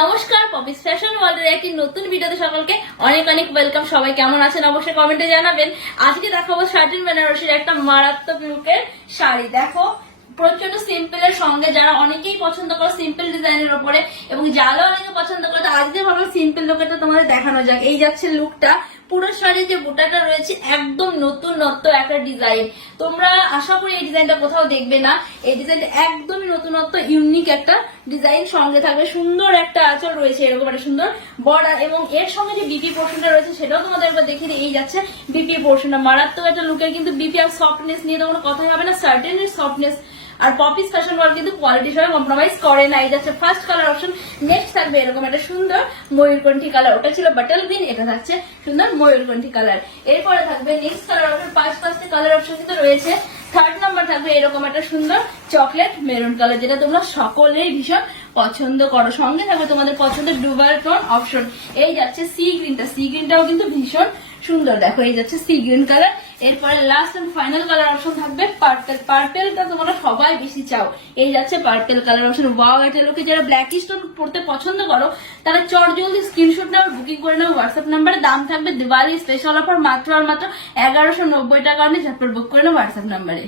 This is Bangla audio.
নমস্কার, পপিস ফ্যাশন ওয়ার্ল্ডের একটি নতুন ভিডিওতে সকলকে অনেক অনেক ওয়েলকাম। সবাই কেমন আছেন অবশ্যই কমেন্টে জানাবেন। আজকে দেখাবো শার্টিন বেনারসির একটা মারাত্মক লুকের শাড়ি। দেখো, প্রচন্ড সিম্পলের সঙ্গে যারা অনেকেই পছন্দ করো সিম্পল ডিজাইনের উপরে, এবং যারা অনেকে পছন্দ করো, আজকে ভাবলাম সিম্পল লুকটা তোমাদের দেখানো যাক। এই যাচ্ছে লুকটা। পুরো শাড়ির যে বুটাটা রয়েছে একদম নতুনত্ব একটা ডিজাইন। তোমরা আশা করি এই ডিজাইনটা কোথাও দেখবে না। এই ডিজাইনটা একদমই নতুনত্ব, ইউনিক একটা ডিজাইন। সঙ্গে থাকবে সুন্দর একটা আঁচল রয়েছে, এরকম একটা সুন্দর বর্ডার, এবং এর সঙ্গে যে বিপি পোর্শনটা রয়েছে সেটাও তোমাদের একবার দেখিয়ে দিই। এই যাচ্ছে বিপি পোর্শনটা, মারাত্মক একটা লুকের। কিন্তু বিপি আর সফটনেস নিয়ে তো কোনো কথাই হবে না, সার্টেনলি সফটনেস। আর পপিস ফ্যাশন ওয়ার্ল্ড কিন্তু কোয়ালিটির সঙ্গে কম্প্রোমাইজ করে না। এই যাচ্ছে ফার্স্ট কালার অপশন। নেক্সট থাকবে এরকম একটা সুন্দর ময়ূরকণ্ঠী কালার, ওটা ছিল বাটল গ্রিন, এটা থাকছে সুন্দর ময়ূরকণ্ঠী কালার। এরপরে থাকবে নেক্সট কালার অপশন, পাঁচটা কালার অপশন কিন্তু রয়েছে। থার্ড নাম্বার থাকবে এরকম একটা সুন্দর চকলেট মেরুন কালার, যেটা তোমরা সকলেই ভীষণ পছন্দ করো। সঙ্গে থাকবে তোমাদের পছন্দের ডুবাল টোন অপশন। এই যাচ্ছে সি গ্রিনটা, সি গ্রিনটাও কিন্তু ভীষণ সুন্দর। দেখো, এই যাচ্ছে সি গ্রিন কালার। এরপরে last and final colour option থাকবে পার্পল। পার্পলটা তোমরা সবাই বেশি চাও। এই যাচ্ছে পার্পল কালার অপশন। ওয়াও, এটা লোকে যারা ব্ল্যাক স্টোন পড়তে পছন্দ করো তারা চট জলদি স্ক্রিনশট নাও, বুকিং করে নাও হোয়াটসঅ্যাপ নাম্বারে। দাম থাকবে দিওয়ালি স্পেশাল অফার মাত্র আর মাত্র 1190 টাকা। ঝটপট বুক করে নাও হোয়াটসঅ্যাপ নাম্বারে।